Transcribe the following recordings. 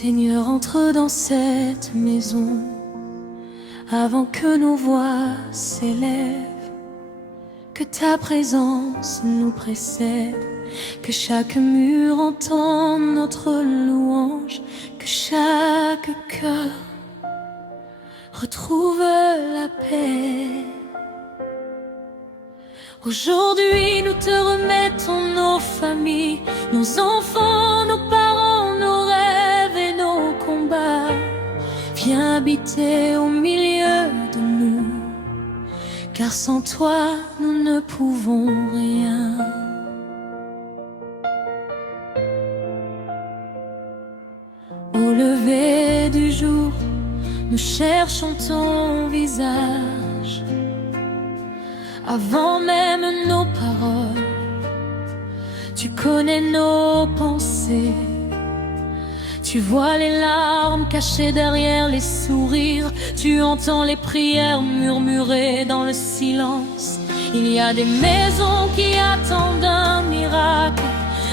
Seigneur, entre dans cette maison avant que nos voix s'élèvent, que ta présence nous précède, que chaque mur entende notre louange, que chaque cœur retrouve la paix. Aujourd'hui, nous te remettons nos familles, nos enfants, nos parents, nos rêves et nos combats. Viens habiter au milieu de nous, car sans toi, nous ne pouvons rien. Au lever du jour, nous cherchons ton visage. Avant même nos paroles, tu connais nos pensées. Tu vois les larmes cachées derrière les sourires. Tu entends les prières murmurées dans le silence. Il y a des maisons qui attendent un miracle,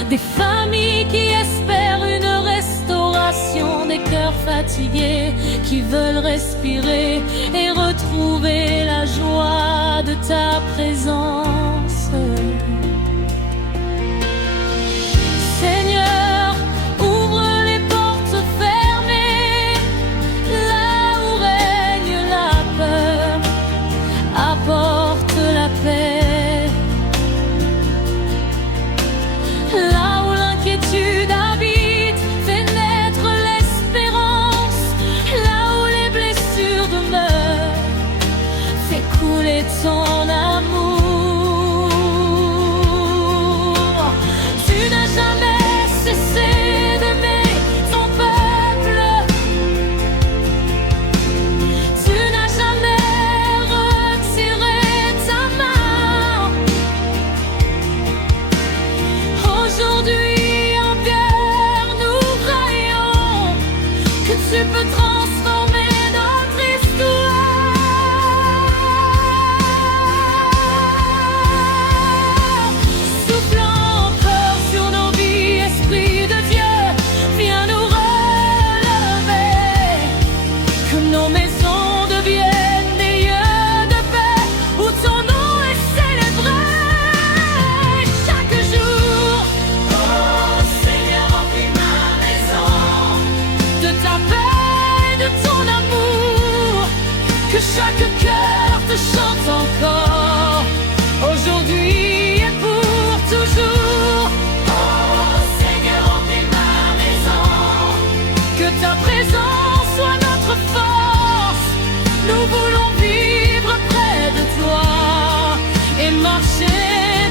des familles qui espèrent une restauration, des cœurs fatigués qui veulent respirer et retrouver la joie de ta présence. Seigneur, ouvre les portes fermées, là où règne la peur, apporte la paix. Là où l'inquiétude habite, fais naître l'espérance. Là où les blessures demeurent, fais couler ton amour. Tu n'as jamais cessé d'aimer ton peuple. Tu n'as jamais retiré ta main. Aujourd'hui, en Pierre, nous croyons que tu peux transformer notre histoire. Souffle encore sur nos vies, Esprit de Dieu, viens nous relever. Que nos maisons deviennent des lieux de paix où ton nom est célébré chaque jour. Oh Seigneur, remplis ma maison de ta paix et de ton amour. Que chaque cœur te chante encore, aujourd'hui et pour toujours. Oh Seigneur, remplis ma maison, que ta présence soit notre force. Nous voulons vivre près de toi et marcher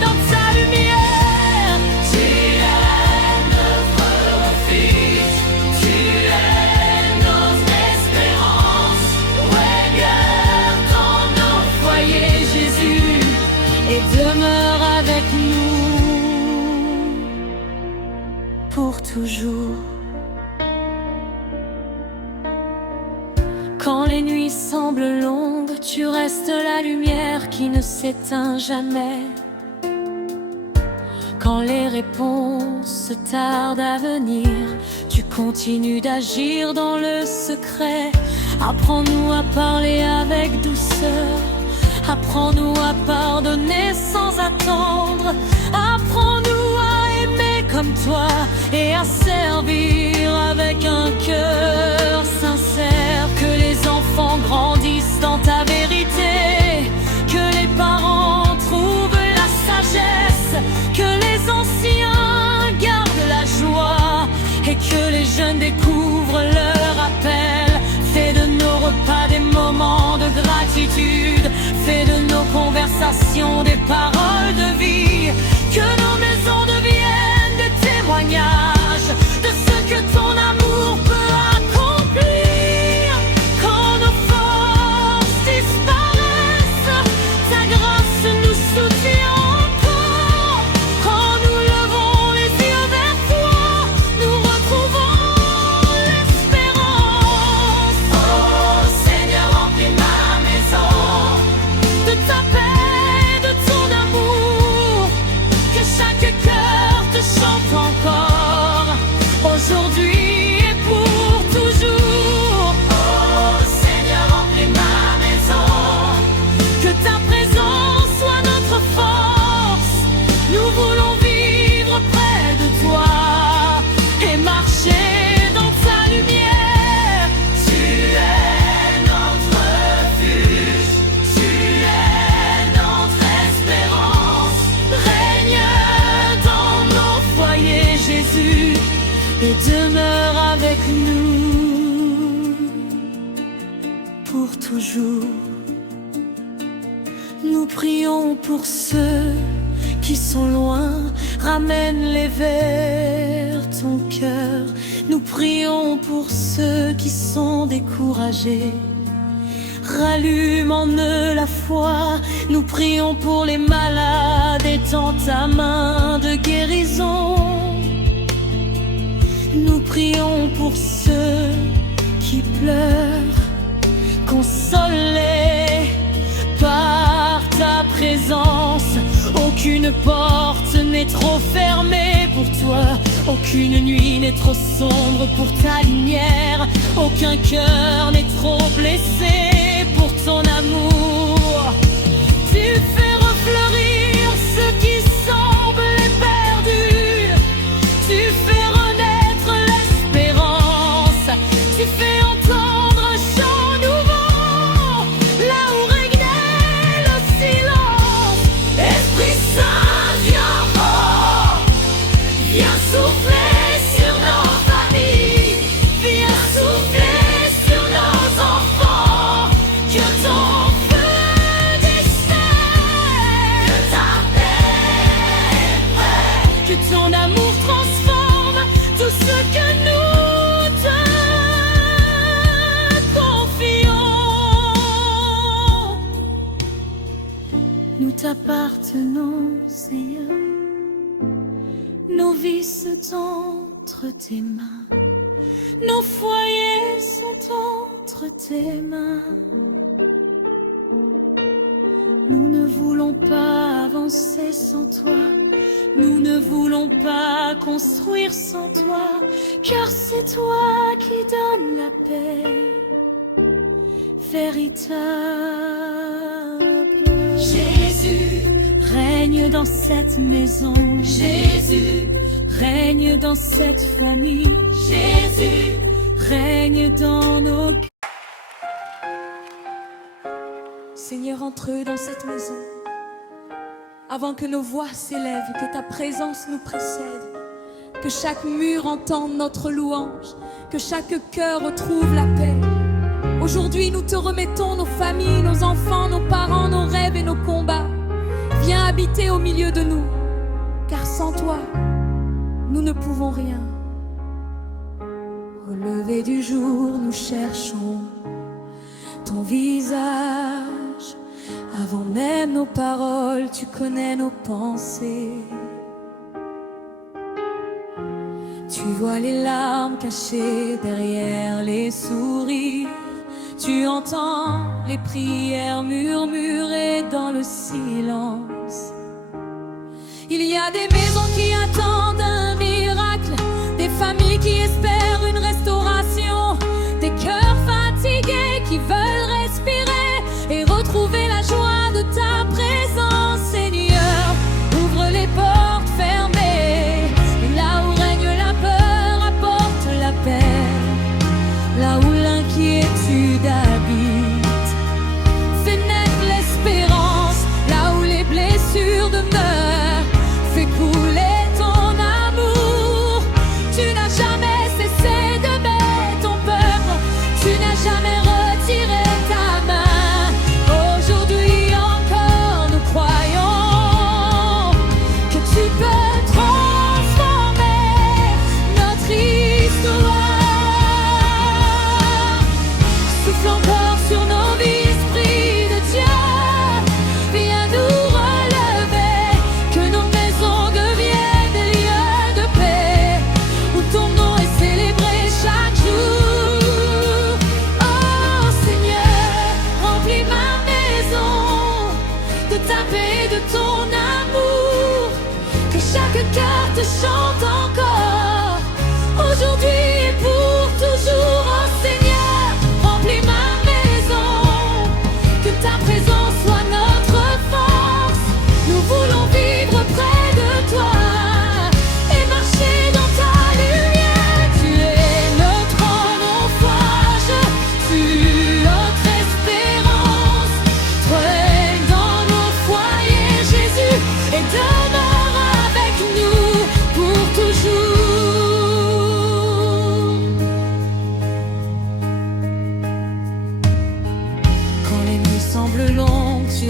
dans ta lumière. Tu es notre refuge, tu es notre espérance. Regarde dans nos foyers, Jésus, et demeure avec nous pour toujours. Quand les nuits semblent longues, tu restes la lumière qui ne s'éteint jamais. Quand les réponses tardent à venir, tu continues d'agir dans le secret. Apprends-nous à parler avec douceur, apprends-nous à pardonner sans attendre. Apprends-nous à aimer comme toi et à servir avec un cœur sincère. Que les enfants grandissent dans ta vérité, que les parents trouvent la sagesse, que les anciens gardent la joie et que les jeunes découvrent leur appel. Fais de nos repas des moments de gratitude, fais de nos conversations des paroles de vie. Que nos maisons deviennent des témoignages de ce que ton amour peut accomplir. Quand nos forces disparaissent, ta grâce nous soutient encore. Quand nous levons les yeux vers toi, nous retrouvons l'espérance. Oh Seigneur, remplis ma maison de ta paix, de ton amour. toujours. Nous prions pour ceux qui sont loin, ramène-les vers ton cœur. Nous prions pour ceux qui sont découragés, rallume en eux la foi. Nous prions pour les malades, étends ta main de guérison. Nous prions pour ceux qui pleurent, console-les par ta présence. Aucune porte n'est trop fermée pour toi, aucune nuit n'est trop sombre pour ta lumière, aucun cœur n'est trop blessé pour ton amour. Tu fais refleurir ceux qui semblent perdus, tu fais renaître l'espérance, tu fais entendre un chant nouveau là où régnait le silence. Esprit Saint, viens, oh, viens souffler sur nos familles, viens souffler sur nos enfants, que ton feu déchaîne, que ta paix est, que ton amour transforme tout ce que nous te confions. Nous t'appartenons, Seigneur, nos vies sont entre tes mains, nos foyers sont entre tes mains. Nous ne voulons pas avancer sans toi, nous ne voulons pas construire sans toi, car c'est toi qui donnes la paix véritable. Jésus, règne dans cette maison. Jésus, règne dans cette famille. Jésus, règne dans nos cœurs. Seigneur, entre dans cette maison. Avant que nos voix s'élèvent, que ta présence nous précède, que chaque mur entende notre louange, que chaque cœur retrouve la paix. Aujourd'hui, nous te remettons nos familles, nos enfants, nos parents, nos rêves et nos combats. Viens habiter au milieu de nous, car sans toi, nous ne pouvons rien. Au lever du jour, nous cherchons ton visage. Avant même nos paroles, tu connais nos pensées. Tu vois les larmes cachées derrière les sourires. Tu entends les prières murmurées dans le silence. Il y a des maisons qui attendent un miracle, des familles qui espèrent une restauration, des cœurs fatigués qui veulent respirer et retrouver la joie de ta présence. Seigneur, ouvre les portes fermées, et là où règne la peur, apporte la paix. Là où l'inquiétude habite, fais naître l'espérance. Là où les blessures demeurent, fais couler ton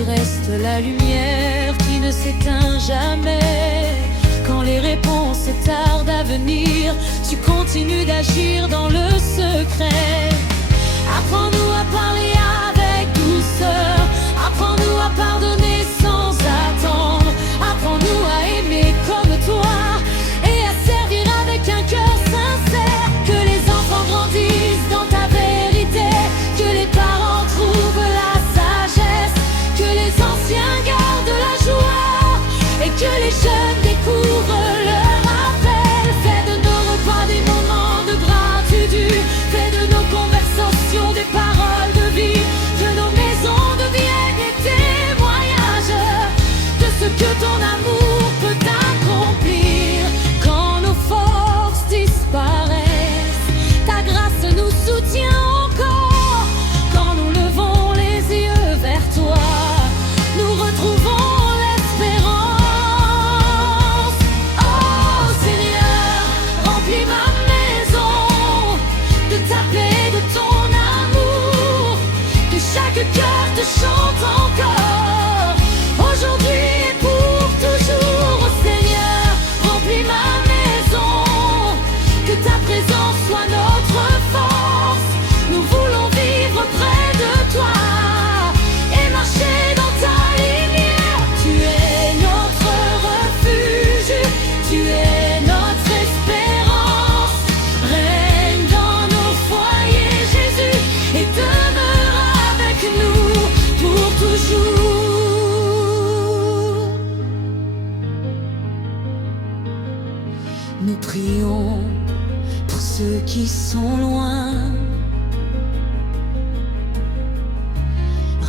restes la lumière qui ne s'éteint jamais. Quand les réponses tardent à venir, tu continues d'agir dans le secret. Apprends-nous à parler avec douceur, apprends-nous à pardonner sans attendre, apprends-nous à aimer comme toi et à servir avec un cœur sincère. Que les enfants grandissent dans ta vérité, que les parents trouvent la sagesse, que les anciens gardent la joie et que les jeunes découvrent leur appel. Fais de nos repas des moments de gratitude, fais de nos conversations des paroles de vie, que nos maisons deviennent des témoignages de ce que ton amour peut accomplir. Quand nos forces disparaissent, ta grâce nous soutient encore. Quand nous levons les yeux vers toi, nous retrouvons l'espérance. Oh Seigneur, remplis ma maison de ta paix, de ton amour, que chaque cœur te chante encore, aujourd'hui et pour toujours. Oh Seigneur, remplis ma maison, que ta présence soit notre force. Nous voulons vivre près de toi et marcher dans ta lumière. Tu es notre refuge, tu es notre espérance. Règne dans nos foyers, Jésus, et demeure avec nous pour toujours. Nous prions pour ceux qui sont loin.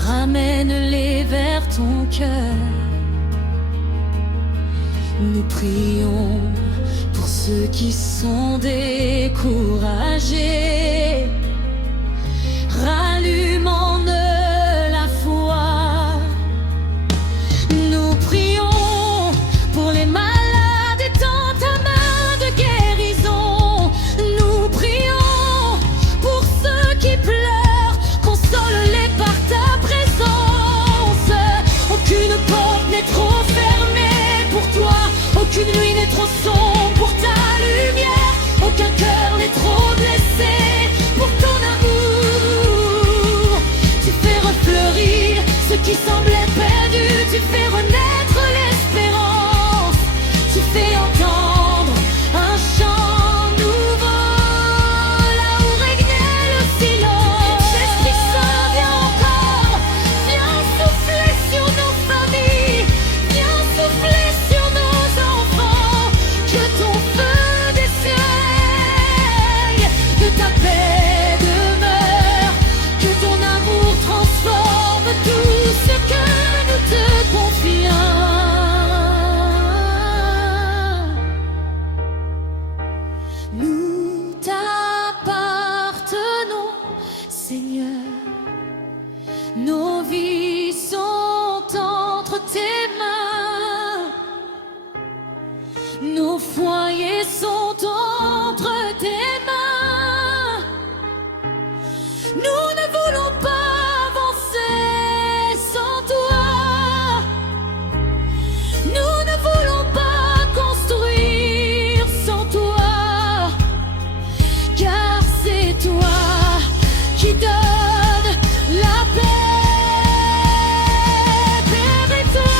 Ramène-les vers ton cœur. Nous prions pour ceux qui sont découragés. Rallume en eux la foi. Nous prions pour les malades et tends ta main de guérison. Nous prions pour ceux qui pleurent, console-les par ta présence. Aucune porte n'est trop fermée pour toi, aucune nuit n'est trop sombre pour ta lumière, aucun cœur n'est trop blessé pour ton amour. Tu fais refleurir ce qui semblait perdu, tu fais renaître l'espérance, tu fais entendre un chant nouveau là où régnait le silence. L'Esprit Saint, viens encore, viens souffler sur nos familles, viens souffler sur nos enfants. Que ton feu des cieux règne, que ta paix demeure, que ton amour transforme tout ce que nous te confions. Nous t'appartenons, Seigneur. Nos vies sont entre tes mains, nos foyers sont entre tes mains. Nous ne voulons pas avancer sans toi. Nous ne voulons pas construire sans toi, car c'est toi qui donne la paix. Père et toi.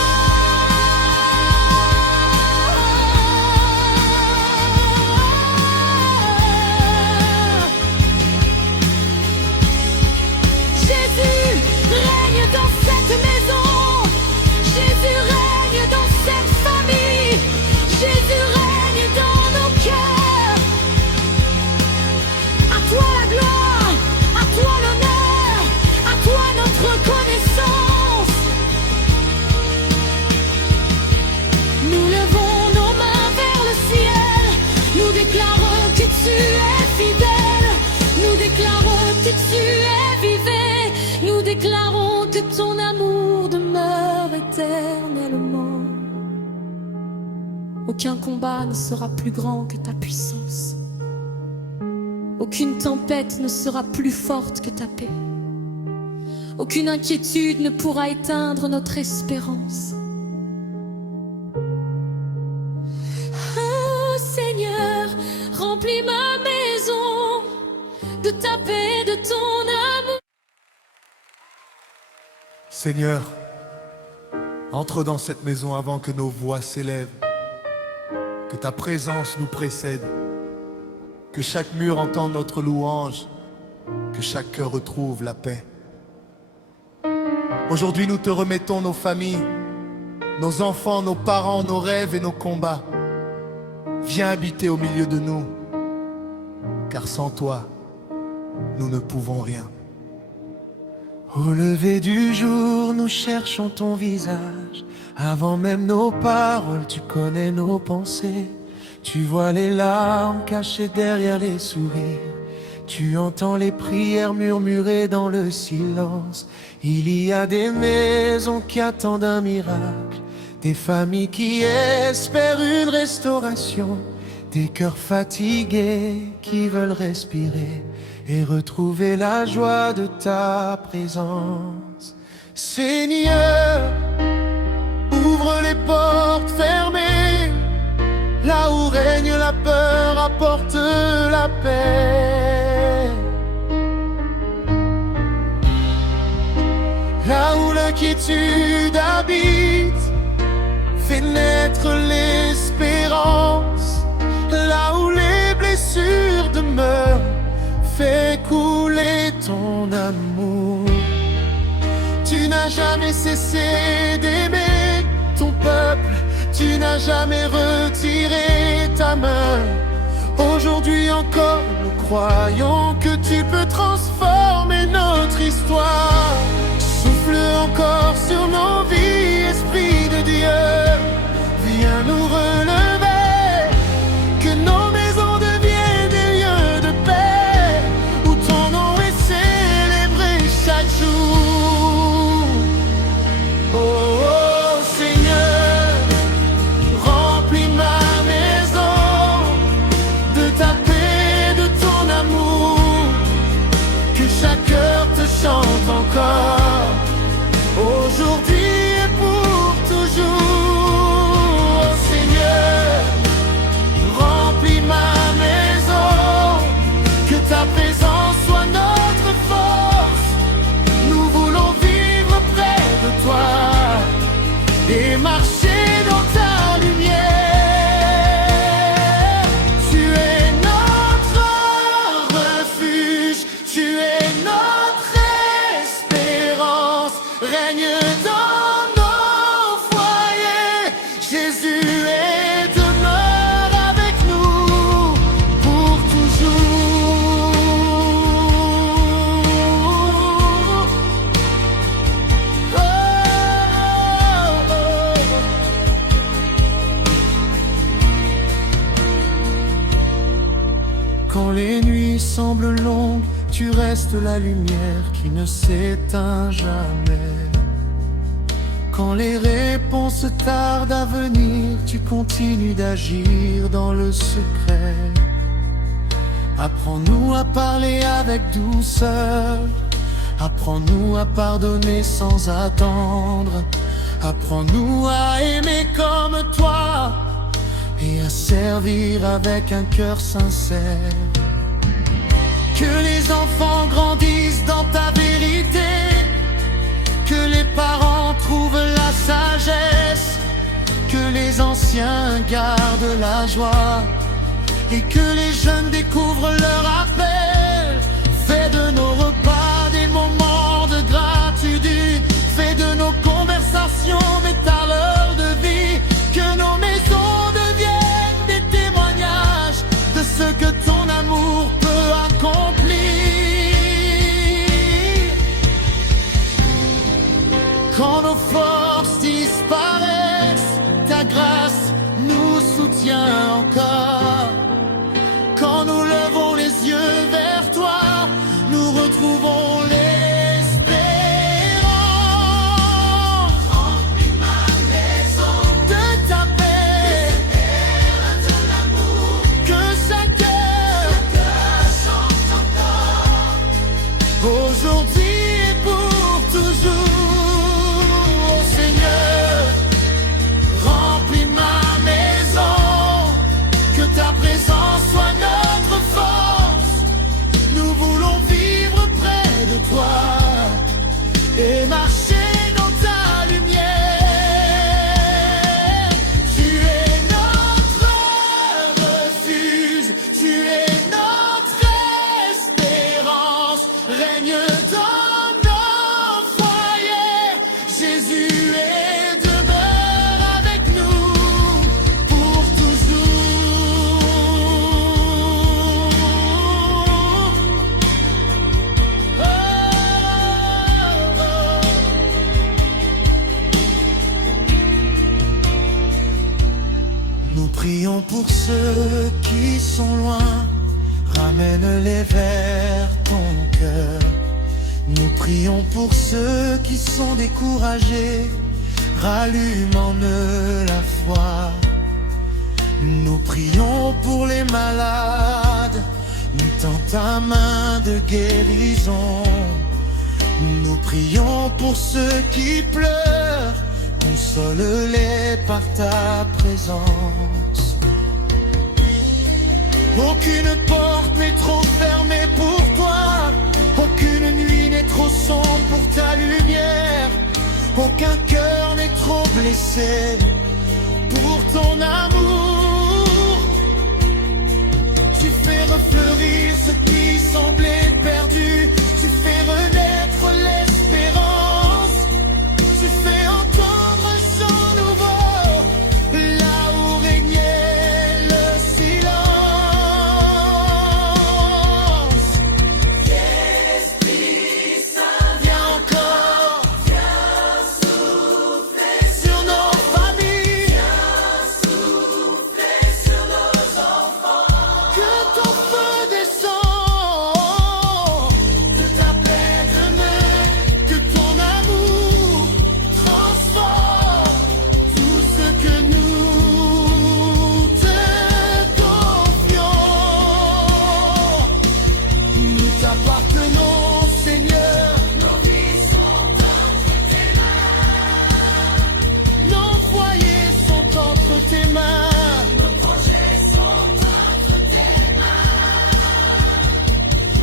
Jésus règne dans cette maison, Jésus règne dans cette famille, Jésus règne dans nos cœurs. À toi la gloire, à toi l'honneur, à toi notre reconnaissance. Nous levons nos mains vers le ciel, nous déclarons que tu es fidèle, nous déclarons que tu es vivant, nous déclarons que ton amour demeure éternellement. Aucun combat ne sera plus grand que ta puissance. Aucune tempête ne sera plus forte que ta paix. Aucune inquiétude ne pourra éteindre notre espérance. Oh Seigneur, remplis ma maison de ta paix, de ton amour. Seigneur, entre dans cette maison avant que nos voix s'élèvent, que ta présence nous précède, que chaque mur entende notre louange, que chaque cœur retrouve la paix. Aujourd'hui, nous te remettons nos familles, nos enfants, nos parents, nos rêves et nos combats. Viens habiter au milieu de nous, car sans toi, nous ne pouvons rien. Au lever du jour, nous cherchons ton visage. Avant même nos paroles, tu connais nos pensées. Tu vois les larmes cachées derrière les sourires. Tu entends les prières murmurées dans le silence. Il y a des maisons qui attendent un miracle, des familles qui espèrent une restauration, des cœurs fatigués qui veulent respirer et retrouver la joie de ta présence. Seigneur, ouvre les portes fermées, là où règne la peur, apporte la paix. Là où l'inquiétude habite, fais naître l'espérance. Là où les blessures demeurent, fais couler ton amour. Tu n'as jamais cessé d'aimer ton peuple, tu n'as jamais retiré ta main. Aujourd'hui encore, nous croyons que tu peux transformer notre histoire. Souffle encore sur nos vies, Esprit de Dieu, viens nous relever, que nos maisons deviennent des lieux de paix, où ton nom est célébré chaque jour. Oh, oh Seigneur, remplis ma maison de ta paix, de ton amour, que chaque cœur te chante encore, aujourd'hui et pour toujours. Oh Seigneur, remplis ma maison, que ta présence soit notre force. Nous voulons vivre près de toi et marcher dans ta lumière. Tu es notre refuge, tu es notre espérance. Règne dans nos foyers, Jésus est demeure avec nous pour toujours. Oh, oh, oh. Quand les nuits semblent longues, tu restes la lumière qui ne s'éteint jamais. Quand les réponses tardent à venir, tu continues d'agir dans le secret. Apprends-nous à parler avec douceur, apprends-nous à pardonner sans attendre, apprends-nous à aimer comme toi et à servir avec un cœur sincère. Que les enfants grandissent dans ta vérité, que les parents trouvent la sagesse, que les anciens gardent la joie et que les jeunes découvrent leur appel. Fais de nos repas des moments de gratitude, fais de nos conversations des talents de vie, que nos maisons deviennent des témoignages de ce que ton amour peut accomplir. Quand nos forces disparaissent, ta grâce nous soutient encore. Quand nous levons les yeux vers toi, nous retrouvons l'espérance. Remplis ma maison de ta paix, de l'amour, que chaque cœur chante encore, aujourd'hui et pour et marcher dans ta lumière. Tu es notre refuge, tu es notre espérance. Règne dans nos foyers, Jésus est demeure avec nous pour toujours. Oh, oh, oh. Nous prions pour ceux qui sont loin, ramène-les vers ton cœur. Nous prions pour ceux qui sont découragés, rallume en eux la foi. Nous prions pour les malades, nous tends ta main de guérison. Nous prions pour ceux qui pleurent, console-les par ta présence. Aucune porte n'est trop fermée pour toi, aucune nuit n'est trop sombre pour ta lumière, aucun cœur n'est trop blessé pour ton amour. Tu fais refleurir ce qui semblait perdu, tu fais renaître l'espérance, tu fais entendre un chant nouveau là où régnait le silence. Esprit Saint, viens encore, viens souffler sur nos familles, viens souffler sur nos enfants. Que ton feu descende de ta pleine main, que ton amour transforme tout ce que nous te confions. Nous t'appartenons, Seigneur, nos vies sont entre tes mains, nos foyers sont entre tes mains, nos projets sont entre tes mains.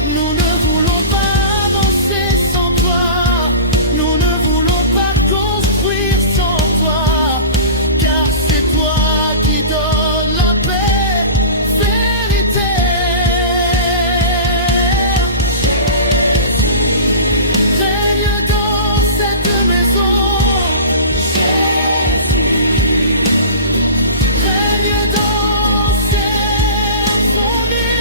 Nous ne voulons pas avancer sans toi, nous ne voulons pas construire sans toi, car c'est toi qui donnes la paix véritaire. Règne dans cette maison, règne dans cette famille.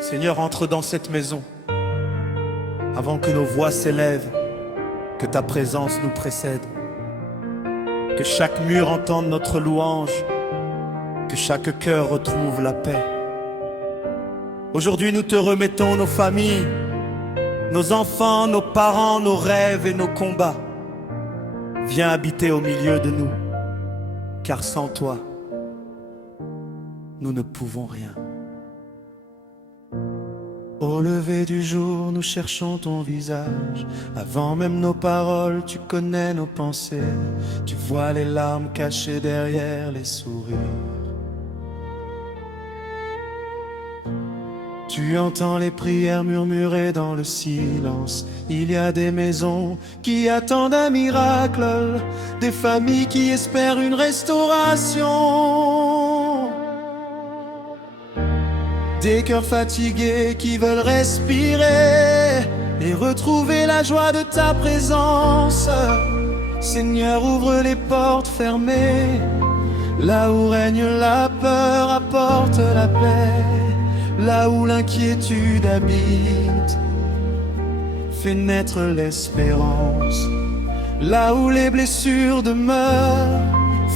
Seigneur, entre dans cette maison avant que nos voix s'élèvent, que ta présence nous précède, que chaque mur entende notre louange, que chaque cœur retrouve la paix. Aujourd'hui, nous te remettons nos familles, nos enfants, nos parents, nos rêves et nos combats. Viens habiter au milieu de nous, car sans toi, nous ne pouvons rien. Au lever du jour, nous cherchons ton visage. Avant même nos paroles, tu connais nos pensées. Tu vois les larmes cachées derrière les sourires. Tu entends les prières murmurées dans le silence. Il y a des maisons qui attendent un miracle, des familles qui espèrent une restauration, des cœurs fatigués qui veulent respirer et retrouver la joie de ta présence. Seigneur, ouvre les portes fermées, là où règne la peur, apporte la paix. Là où l'inquiétude habite, fais naître l'espérance. Là où les blessures demeurent,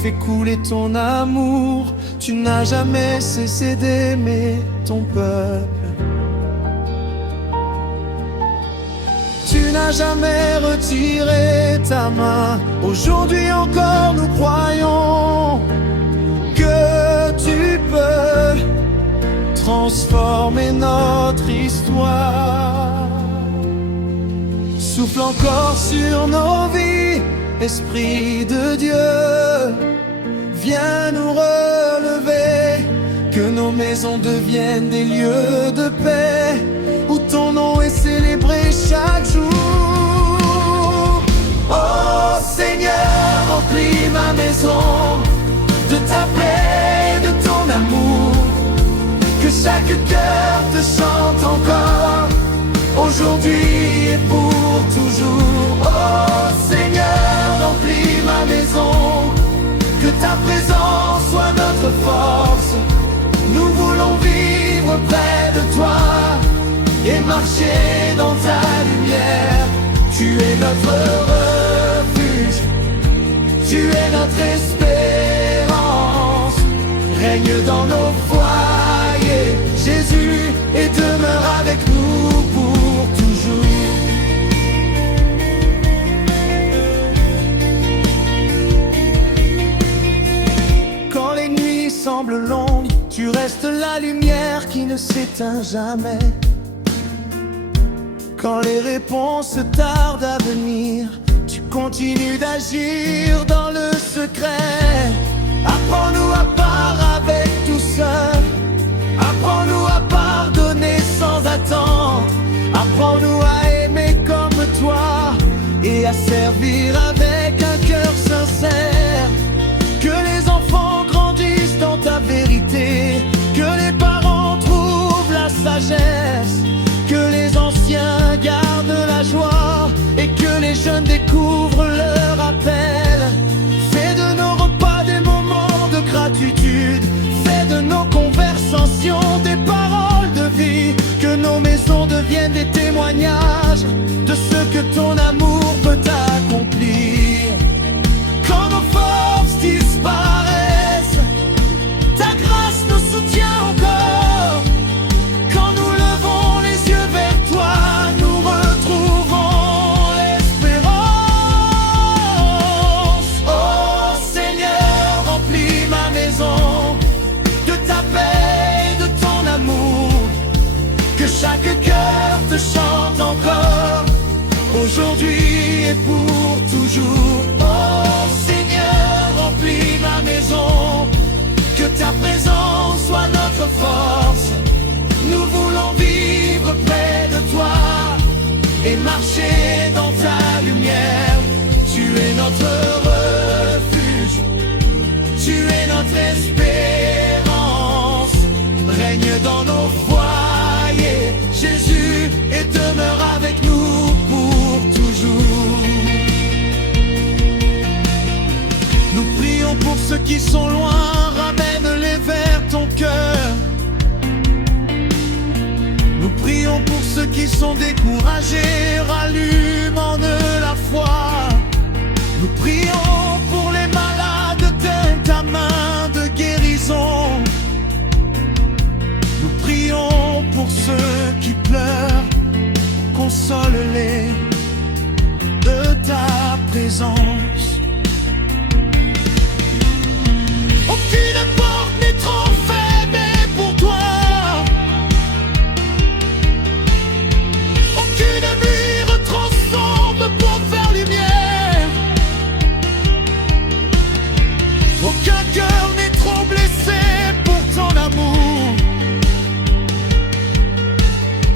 fais couler ton amour. Tu n'as jamais cessé d'aimer ton peuple. Tu n'as jamais retiré ta main. Aujourd'hui encore nous croyons que tu peux transformer notre histoire. Souffle encore sur nos vies, Esprit de Dieu, viens maisons deviennent des lieux de paix, où ton nom est célébré chaque jour. Oh Seigneur, remplis ma maison de ta paix et de ton amour, que chaque cœur te chante encore, aujourd'hui et pour toujours. Oh Seigneur, remplis ma maison, que ta présence soit notre force. Nous voulons vivre près de toi et marcher dans ta lumière. Tu es notre refuge, tu es notre espérance. Règne dans nos foyers, Jésus, et demeure avec nous pour toujours. Quand les nuits semblent longues, tu restes la lumière qui ne s'éteint jamais. Quand les réponses tardent à venir, tu continues d'agir dans le secret. Apprends-nous à part avec douceur, apprends-nous à pardonner sans attendre, apprends-nous à aimer comme toi et à servir avec un cœur sincère. Que les enfants grandissent dans ta vérité, que les parents trouvent la sagesse, que les anciens gardent la joie et que les jeunes découvrent leur appel. Fais de nos repas des moments de gratitude, fais de nos conversations des paroles de vie, que nos maisons deviennent des témoignages de ce que ton amour peut accomplir. Quand nos forces disparaissent, ta grâce nous soutient encore. Quand nous levons les yeux vers toi, nous retrouvons l'espérance. Oh Seigneur, remplis ma maison de ta paix et de ton amour, que chaque cœur te chante encore, aujourd'hui et pour toujours. Oh Seigneur, remplis ma maison, que ta présence soit notre force. Nous voulons vivre près de toi et marcher dans ta lumière. Tu es notre refuge, tu es notre espérance. Règne dans nos foyers, Jésus, et demeure avec nous pour toujours. Nous prions pour ceux qui sont loin, ramène-les vers ton cœur. Nous prions pour ceux qui sont découragés, rallume en eux la foi. Nous prions pour les malades, tends ta main de guérison. Nous prions pour ceux qui pleurent, console-les de ta présence. Aucune porte n'est trop fermée pour toi, aucune nuit trop sombre pour faire lumière, aucun cœur n'est trop blessé pour ton amour.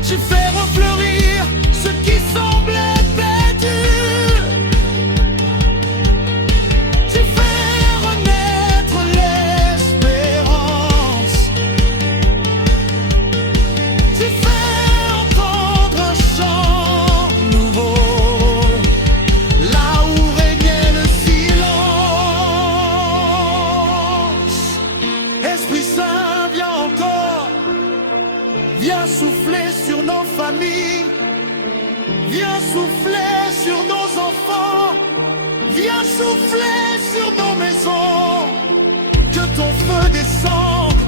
Tu fais refleurir ce qui semblait perdu, tu fais renaître l'espérance, tu fais entendre un chant nouveau, là où régnait le silence. Esprit Saint, viens encore, viens souffler sur nos familles, viens souffler sur nos enfants, viens souffler sur nos maisons. Que ton feu descende,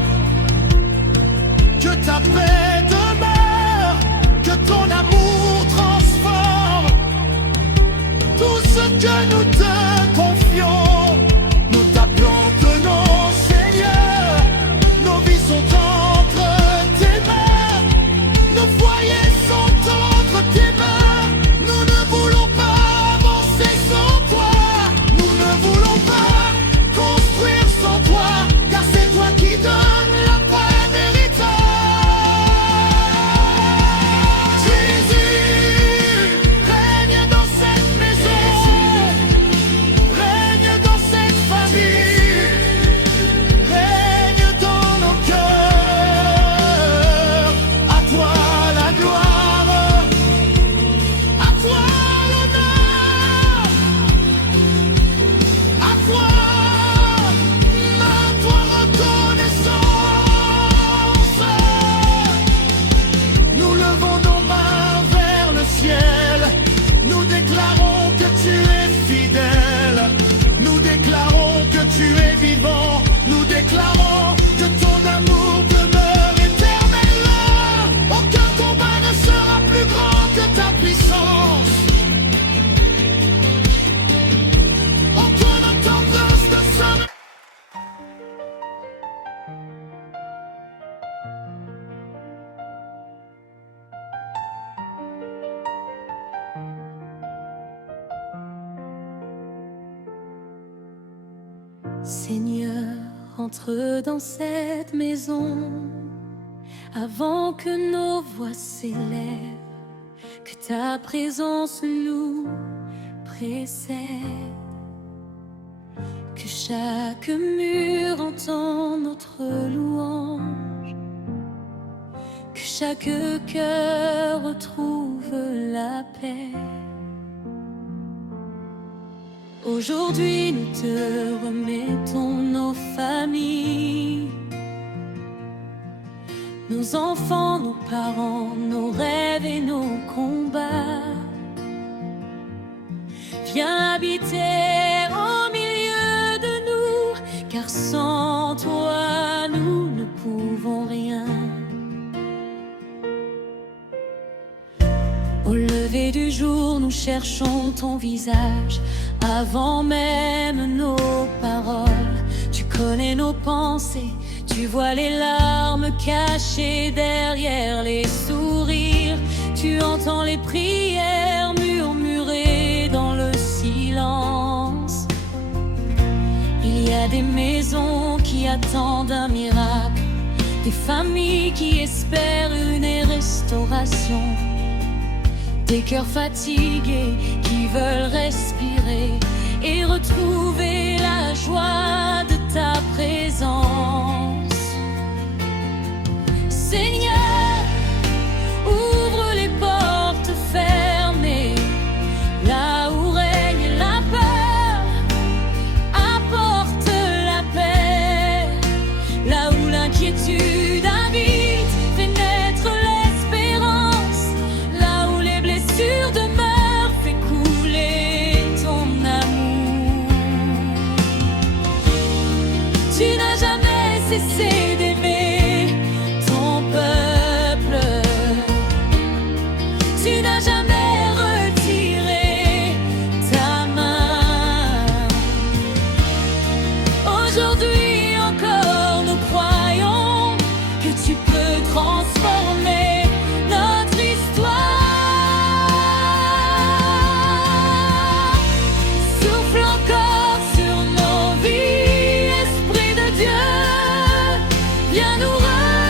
que ta paix demeure, que ton amour transforme tout ce que nous te confions. Nous t'appelons de nom, Seigneur, nos vies sont entre tes mains, nos foyers sont entre tes mains. Nous ne voulons pas avancer sans toi, nous ne voulons Seigneur, entre dans cette maison avant que nos voix s'élèvent, que ta présence nous précède, que chaque mur entende notre louange, que chaque cœur retrouve la paix. Aujourd'hui, nous te remettons nos familles, nos enfants, nos parents, nos rêves et nos combats. Viens habiter au milieu de nous, car sans toi, nous ne pouvons rien. Au lever du jour, nous cherchons ton visage. Avant même nos paroles, tu connais nos pensées, tu vois les larmes cachées derrière les sourires. Tu entends les prières murmurées dans le silence. Il y a des maisons qui attendent un miracle, des familles qui espèrent une restauration, des cœurs fatigués qui veulent respirer et retrouver la joie de ta présence. Seigneur, ouvre les portes fermées, là où règne la peur, apporte la paix, là où l'inquiétude habite, fais naître l'espérance, là où les blessures demeurent, fais couler ton amour. Tu n'as jamais cessé d'aimer ton peuple, tu n'as jamais retiré ta main. Aujourd'hui encore nous croyons que tu peux transformer notre histoire. Souffle encore sur nos vies, Esprit de Dieu, viens nous relever,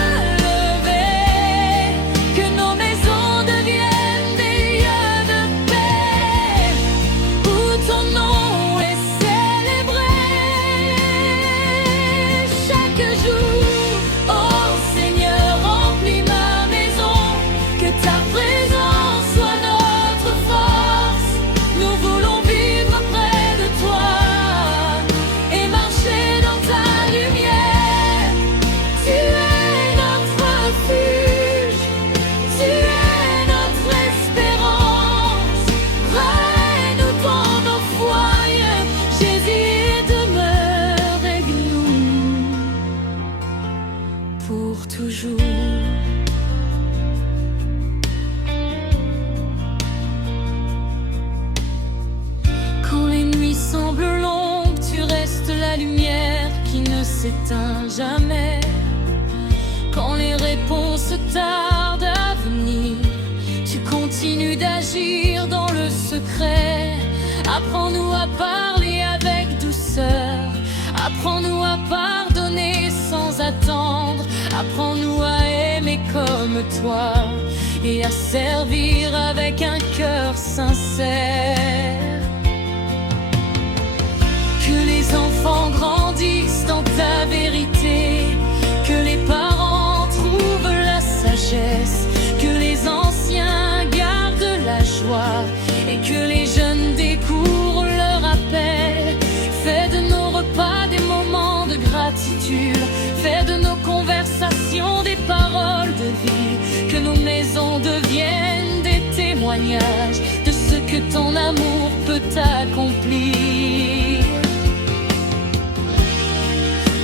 que nos maisons deviennent des lieux de paix, où ton nom est célébré chaque jour. Oh Seigneur, remplis ma maison, que ta présence soit notre force. Nous voulons vivre près de toi et marcher dans ta lumière. Tu es notre refuge, tu es notre espérance. Règne dans nos foyers, Jésus demeure avec nous pour toujours. Quand les nuits semblent longues, tu restes la lumière qui ne s'éteint jamais. Quand les réponses tardent à venir, tu continues d'agir dans le secret. Apprends-nous à parler avec douceur, apprends-nous à pardonner sans attendre, apprends-nous à aimer comme toi et à servir avec un cœur sincère. Que les enfants grandissent dans ta vérité, que les parents trouvent la sagesse, que les anciens gardent la joie et que les jeunes découvrent leur appel. Fais de nos repas des moments de gratitude, fais de nos conversations des paroles de vie, que nos maisons deviennent des témoignages de ce que ton amour peut accomplir.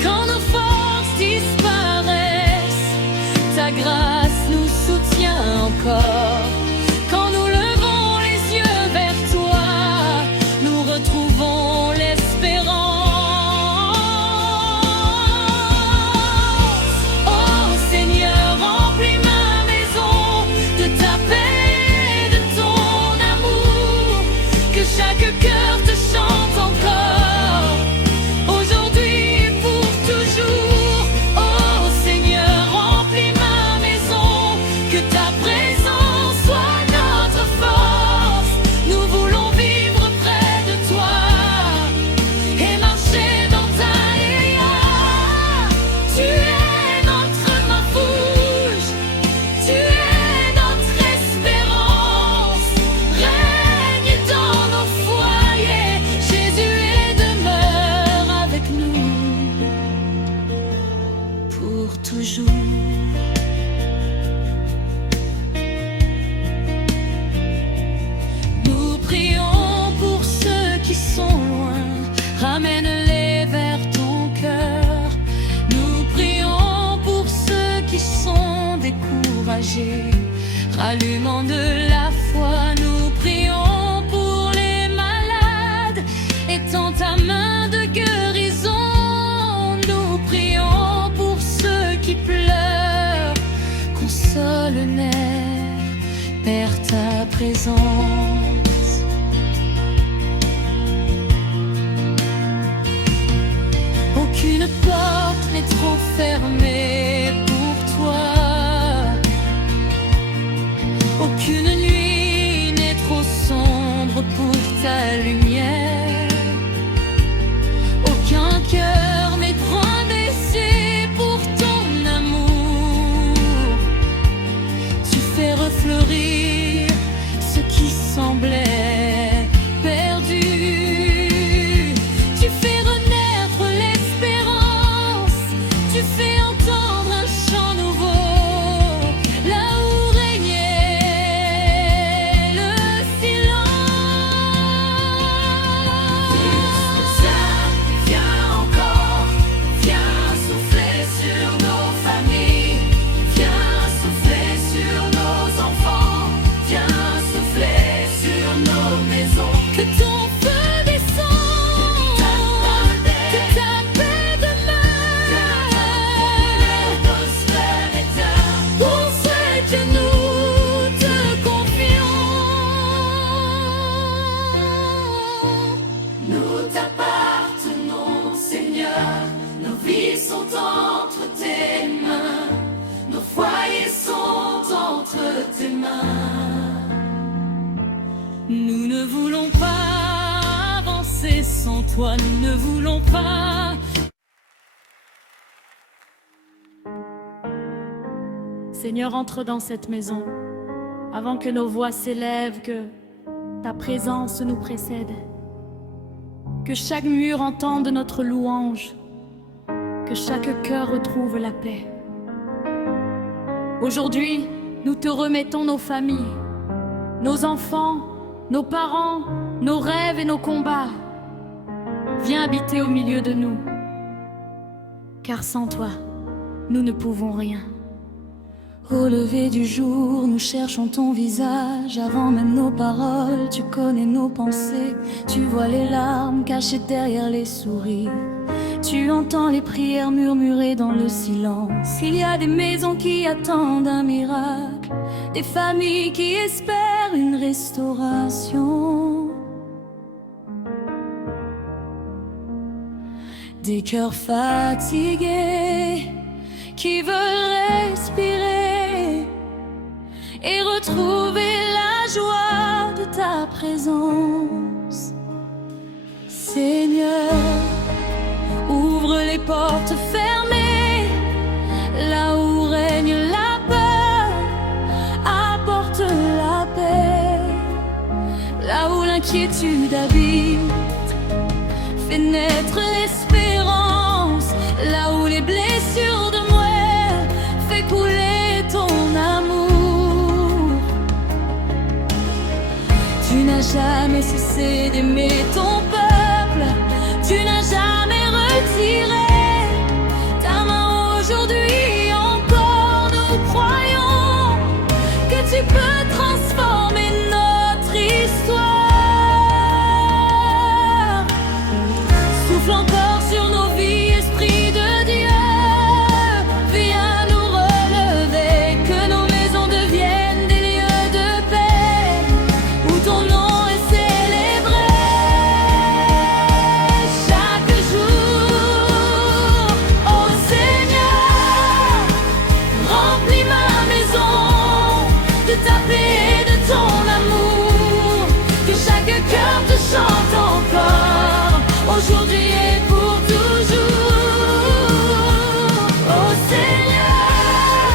Quand nos forces disparaissent, ta grâce nous soutient encore. Quand nous levons les yeux vers toi, nous retrouvons l'espérance. Oh Seigneur, remplis ma maison de ta paix et de ton amour, que chaque cœur te chante encore. Aucune porte n'est trop fermée pour toi. Aucune nuit n'est trop sombre pour ta lumière. Aucun cœur n'est trop blessé pour ton amour. Tu fais refleurir ce qui semblait perdu. Tu fais renaître l'espérance. Tu fais entendre un chant nouveau là où régnait le silence. Viens encore, viens souffler sur nos familles, viens souffler sur nos enfants, viens souffler sur nos maisons. Que ton feu descende, que ta paix demeure. Pour ceux que nous te confions, nous t'appartenons, Seigneur. Nos vies sont entre tes mains, nos foyers sont entre tes mains. Nous ne voulons pas avancer sans toi, nous ne voulons pas. Seigneur, entre dans cette maison, avant que nos voix s'élèvent, que ta présence nous précède, que chaque mur entende notre louange, que chaque cœur retrouve la paix. Aujourd'hui, nous te remettons nos familles, nos enfants, nos parents, nos rêves et nos combats. Viens habiter au milieu de nous, car sans toi, nous ne pouvons rien. Au lever du jour, nous cherchons ton visage. Avant même nos paroles, tu connais nos pensées. Tu vois les larmes cachées derrière les sourires. Tu entends les prières murmurées dans le silence. Il y a des maisons qui attendent un miracle, des familles qui espèrent une restauration, des cœurs fatigués qui veulent respirer et retrouver la joie de ta présence. Seigneur, ouvre les portes fermées, là où règne la peur, apporte la paix. Là où l'inquiétude habite, fais naître l'espérance. Là où les blessures de moi, fais couler ton amour. Tu n'as jamais cessé d'aimer ton peuple, tu n'as jamais retiré ta main. Aujourd'hui encore nous croyons que tu peux transformer notre histoire. Souffle encore sur nos vies, Esprit de Dieu, viens nous relever, que nos maisons deviennent des lieux de paix, où ton nom est célébré chaque jour. Oh Seigneur, remplis ma maison de ta paix et de ton amour, que chaque cœur te chante encore, aujourd'hui et pour toujours. Oh Seigneur,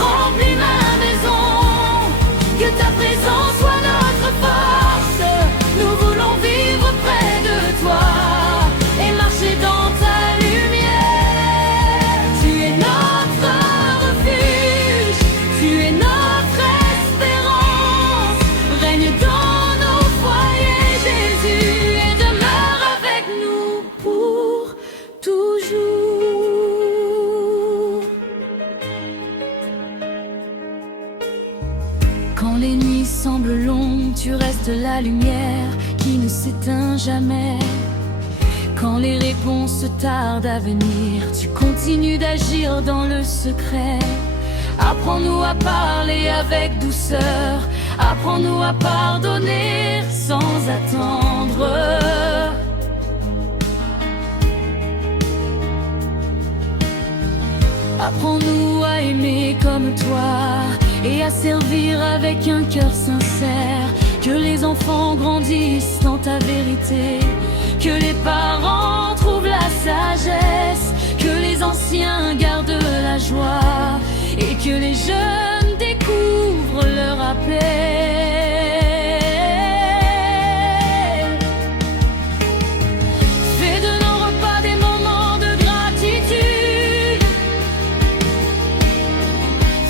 remplis ma maison, que ta présence soit notre force. Nous voulons vivre près de toi et marcher dans ta lumière. Tu es notre refuge, tu es notre espérance. Règne dans nos foyers, Jésus, et demeure avec nous pour toujours. Quand les nuits semblent longues, tu restes la lumière qui ne s'éteint jamais. Quand les réponses tardent à venir, tu continues d'agir dans le secret. Apprends-nous à parler avec douceur, apprends-nous à pardonner sans attendre. Apprends-nous à aimer comme toi et à servir avec un cœur sincère. Que les enfants grandissent dans ta vérité, que les parents trouvent la sagesse, que les anciens gardent la joie et que les jeunes découvrent leur appel. Fais de nos repas des moments de gratitude.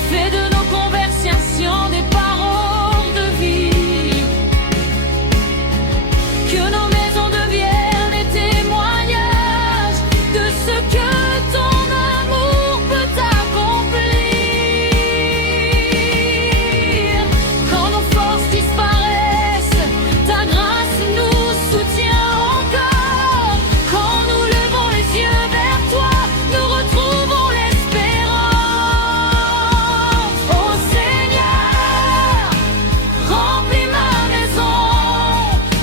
Fais de nos conversations des paroles de vie. Que nos maisons deviennent des témoignages de ce que ton amour peut accomplir. Quand nos forces disparaissent, ta grâce nous soutient encore. Quand nous levons les yeux vers toi, nous retrouvons l'espérance. Oh Seigneur, remplis ma maison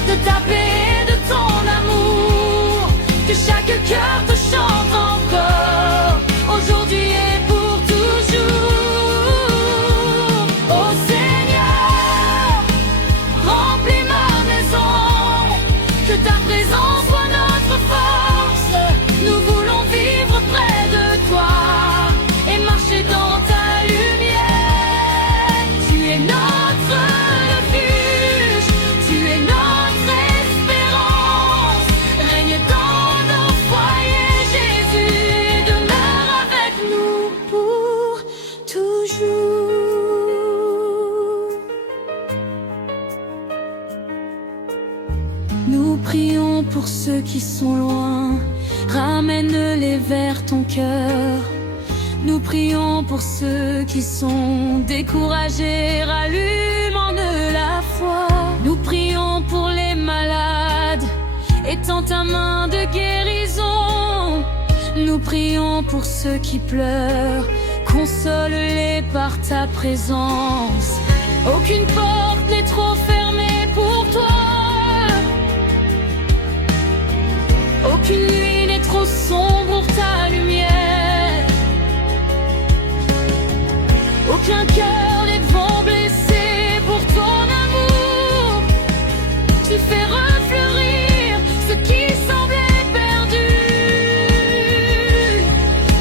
de ta paix et de ton amour. Que chaque cœur te chante encore, aujourd'hui et pour toujours. Oh Seigneur, remplis ma maison, que ta présence soit notre force. Nous voulons vivre près de toi et marcher dans ta lumière. Tu es notre refuge, tu es notre espérance. Règne dans nos foyers, Jésus, et demeure avec nous pour toujours. Nous prions pour ceux qui sont loin, ramène-les vers ton cœur. Nous prions pour ceux qui sont découragés, rallume en eux la foi. Nous prions pour les malades, étends ta main de guérison. Nous prions pour ceux qui pleurent, console-les par ta présence. Aucune porte n'est trop fermée pour toi. Aucune nuit n'est trop sombre pour ta lumière. Aucun cœur n'est devant blessé pour ton amour. Tu fais refleurir ce qui semblait perdu.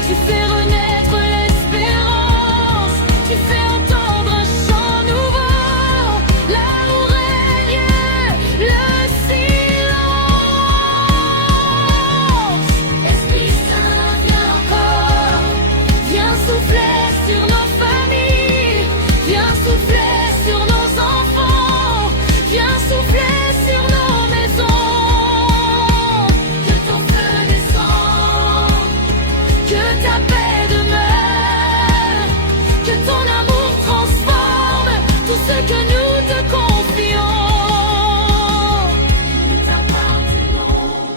Tu fais renaître l'espérance. Tu fais entendre un chant nouveau. Là où règne le silence. Esprit Saint, viens encore. Viens souffler sur nos familles. Viens souffler sur nos enfants. Viens souffler sur nos maisons. Que ton feu descende, que ta paix demeure, que ton amour transforme tout ce que nous te confions. Nous t'appartenons,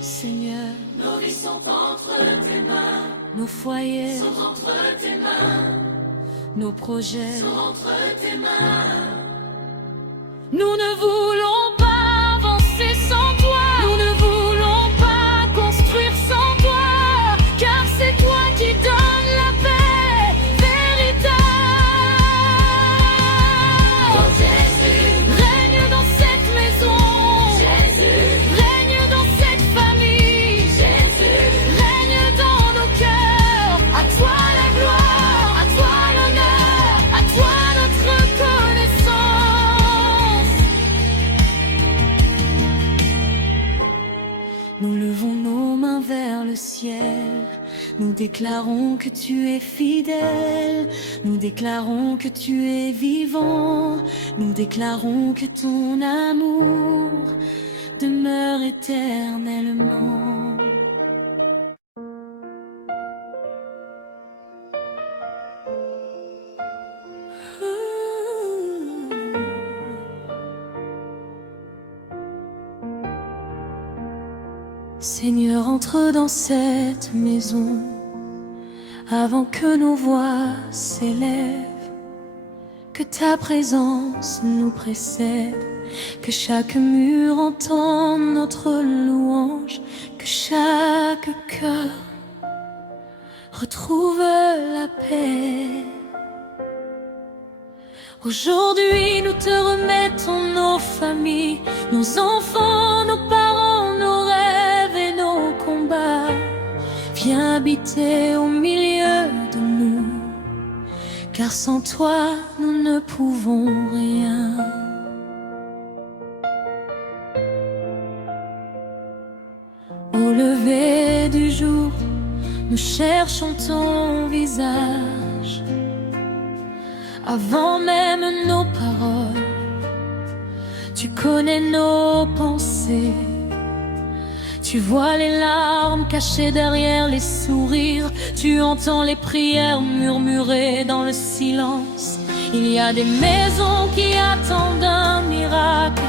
Seigneur. Nos vies sont entre tes mains, nos foyers sont entre tes mains, nos projets sont entre tes mains. Nous ne voulons pas avancer sans toi. Nous ne voulons pas construire sans toi. Car c'est toi qui donnes la paix véritable. Oh Jésus, règne dans cette maison. Jésus, règne dans cette famille. Jésus, règne dans nos cœurs. À toi la gloire, à toi l'honneur, à toi notre reconnaissance. Nous levons nos mains vers le ciel. Nous déclarons que tu es fidèle. Nous déclarons que tu es vivant. Nous déclarons que ton amour demeure éternellement. Seigneur, entre dans cette maison avant que nos voix s'élèvent. Que ta présence nous précède, que chaque mur entende notre louange, que chaque cœur retrouve la paix. Aujourd'hui, nous te remettons nos familles, nos enfants, nos parents, nos rêves et nos combats. Viens habiter au milieu de nous, car sans toi, nous ne pouvons rien. Au lever du jour, nous cherchons ton visage. Avant même nos paroles, tu connais nos pensées. Tu vois les larmes cachées derrière les sourires. Tu entends les prières murmurées dans le silence. Il y a des maisons qui attendent un miracle,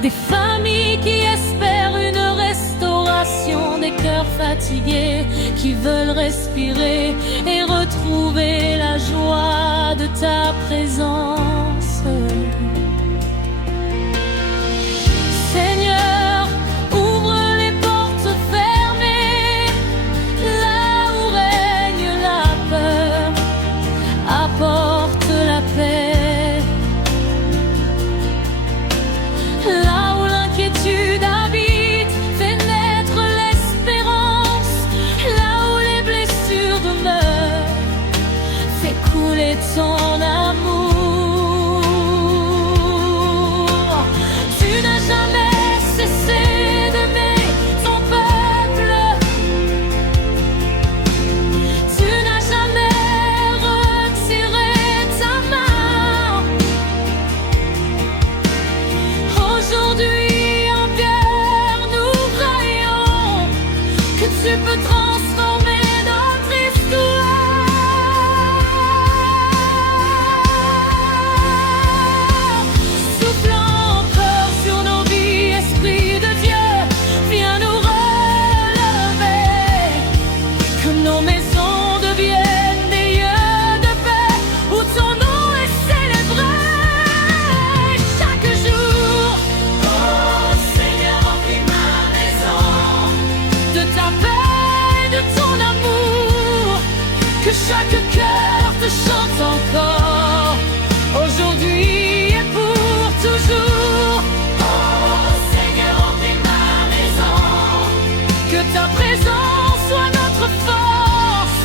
des familles qui espèrent une restauration, des cœurs fatigués qui veulent respirer et retrouver la joie de ta présence. Seigneur, ouvre les portes fermées, là où règne la peur, apporte la paix. Là où l'inquiétude habite, fais naître l'espérance. Là où les blessures demeurent, fais couler ton amour. Tu n'as jamais cessé d'aimer ton peuple. Tu n'as jamais retiré ta main. Aujourd'hui, en pierre, nous croyons que tu peux transformer notre histoire. Soufflant encore sur nos vies, Esprit de Dieu, viens nous relever. Que nos maisons deviennent des lieux de paix où ton nom est célébré chaque jour. Oh Seigneur, remplis ma maison de ta paix et de ton amour. Que chaque cœur te chante encore, aujourd'hui et pour toujours. Oh Seigneur, remplis ma maison. Que ta présence soit notre force.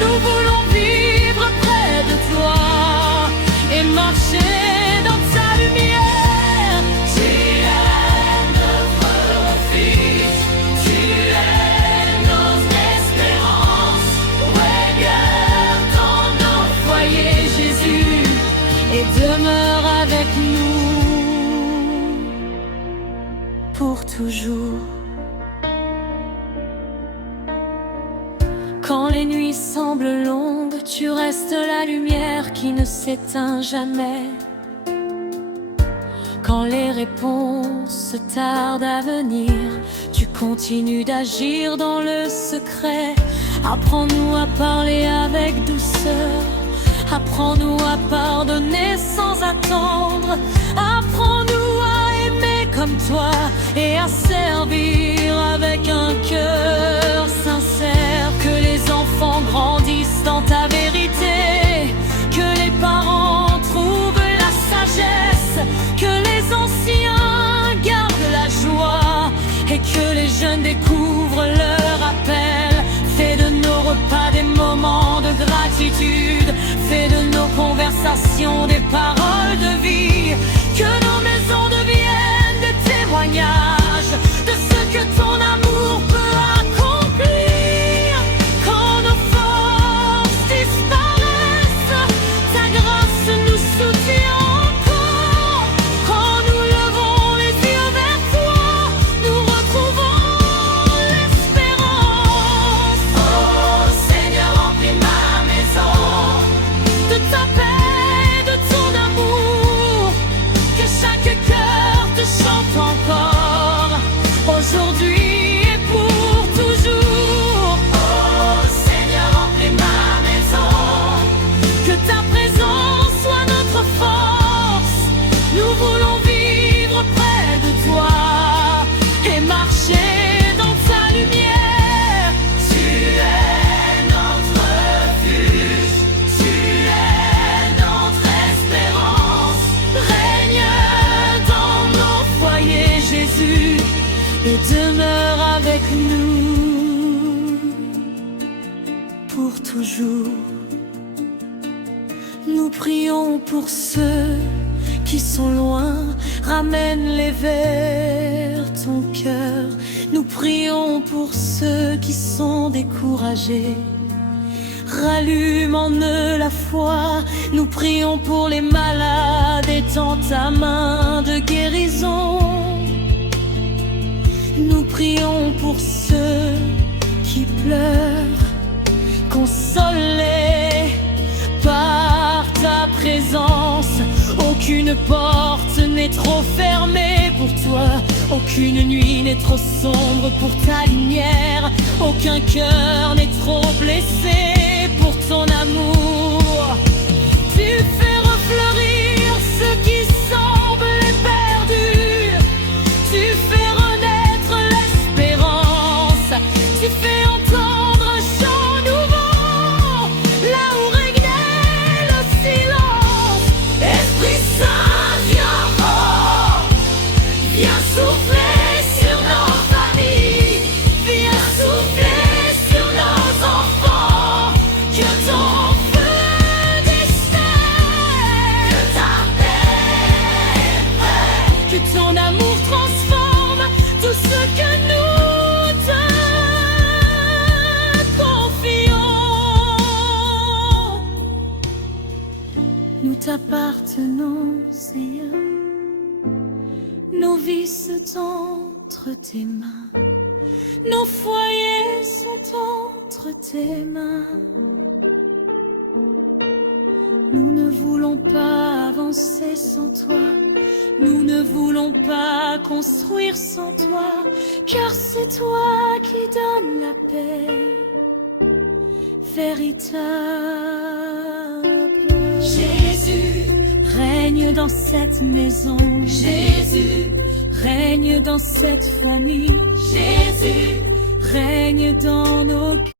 Nous voulons vivre près de toi et marcher dans ta lumière. Tu es notre refuge, tu es nos espérances. Regarde dans nos foyers, Jésus, et demeure avec nous pour toujours. Quand les nuits semblent longues, tu restes la lumière qui ne s'éteint jamais. Quand les réponses tardent à venir, tu continues d'agir dans le secret. Apprends-nous à parler avec douceur. Apprends-nous à pardonner sans attendre. Apprends-nous à aimer comme toi et à servir avec un cœur sincère. Que les enfants grandissent dans ta vérité, que les parents trouvent la sagesse, que les anciens gardent la joie et que les jeunes découvrent leur appel. Fais de nos repas des moments de gratitude, fais de nos conversations des paroles de vie. Que nos maisons deviennent des témoignages de ce que ton amour peut accomplir. Quand nos forces disparaissent, ta grâce nous soutient encore. Quand nous levons les yeux vers toi, nous retrouvons l'espérance. Oh Seigneur, remplis ma maison de ta paix, de ton amour. pour toujours. Nous prions pour ceux qui sont loin, ramène-les vers ton cœur. Nous prions pour ceux qui sont découragés, rallume en eux la foi. Nous prions pour les malades, étends ta main de guérison. Nous prions pour ceux qui pleurent, consolés par ta présence. Aucune porte n'est trop fermée pour toi, aucune nuit n'est trop sombre pour ta lumière, aucun cœur n'est trop blessé pour ton amour. Tu fais refleurir ceux qui semblent perdus, tu fais renaître l'espérance, tu fais entendre un chant nouveau là où régnait le silence. Esprit Saint, viens, oh, viens souffler sur nos familles, viens souffler sur nos enfants, que ton feu descende, que ta paix, que ton amour transforme tout ce que nous te confions. Nous t'appartenons, Seigneur, nos vies sont entre tes mains, nos foyers sont entre tes mains. Nous ne voulons pas avancer sans toi, nous ne voulons pas construire sans toi, car c'est toi qui donnes la paix véritable. Jésus, règne dans cette maison. Jésus, règne dans cette famille. Jésus, règne dans nos cœurs.